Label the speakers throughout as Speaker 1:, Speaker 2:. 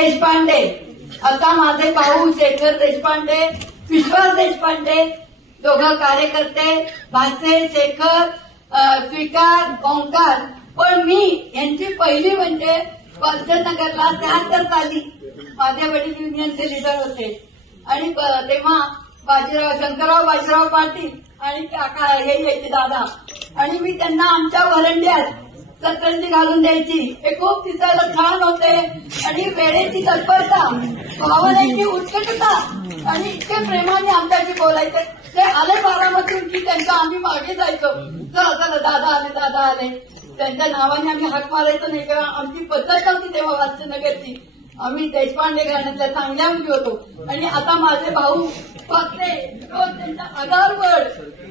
Speaker 1: देशपांडे. आता माझे भाऊ शेखर देशपांडे विश्वास देशपांडे दोघं कार्यकर्ते भासे शेखर स्वीकार ओंकार. पण मी यांची पहिली म्हणजे पंचनगरला त्यानंतर साली. माझे वडील युनियनचे लिडर होते. आणि तेव्हा बाजीराव शंकरराव बाजीराव पाटील आणि काका हे यायचे दादा. आणि मी त्यांना आमच्या वरंड्यात सतरंजी घालून द्यायची. हे खूप दिसायला छान होते. आणि वेळेची तत्परता भावनेची उत्कटता आणि इतके प्रेमाने आमच्याशी बोलायचे. ते आले बारामतीहून की त्यांच्या आम्ही मागे जायचो. चला चला दादा आले दादा आले. त्यांच्या नावाने आम्ही हाक मारायचो नाही कारण आमची पद्धत नव्हती तेव्हा वाचनगरची आम्ही देशपांडे घराण्यातल्या चांगल्या मुली होतो. आणि आता माझे भाऊ फक्ते रोज त्यांच्या आधारवर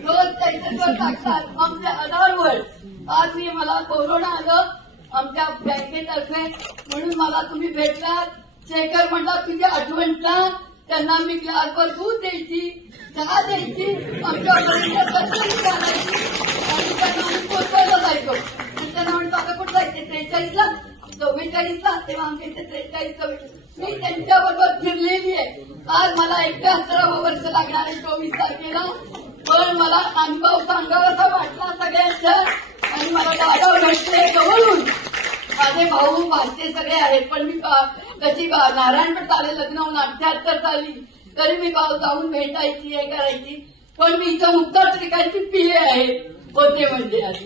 Speaker 1: रोज त्यांच्यावर टाकतात आमच्या आधारवर आज मी मला कोरोना आलं आमच्या बँकेतर्फे. म्हणून मला तुम्ही भेटलात. शेखर म्हणला तुझी आठवण सांग त्यांना मी ग्लासभर दूध द्यायची चहा द्यायची आमच्या पर्यंत आणि त्यांना आम्ही पोचवायला जायचो. त्यांना म्हणतो आता कुठं जायचे त्रेचाळीसला? चव्वेचाळीसला. तेव्हा आमच्या इथे त्रेचाळीस चव्वेचाळीस मी त्यांच्याबरोबर फिरलेली आहे. आज मला एकाहत्तरावं वर्ष लागणार आहे चोवीस तारखेला. पण मला अनुभव सांगावासा वाटला सगळ्यांचा आणि मला दादा भेटले जवळून माझे भाऊ भाचे सगळे आहेत पण मी बा- कशी बा- नारायणपेठ आले लग्न होऊन अठ्याहत्तर साली तरी मी गाव जाऊन भेटायची हे करायची. पण मी इथं उत्तर त्रिकाची पिये आहे होते म्हणजे आधी.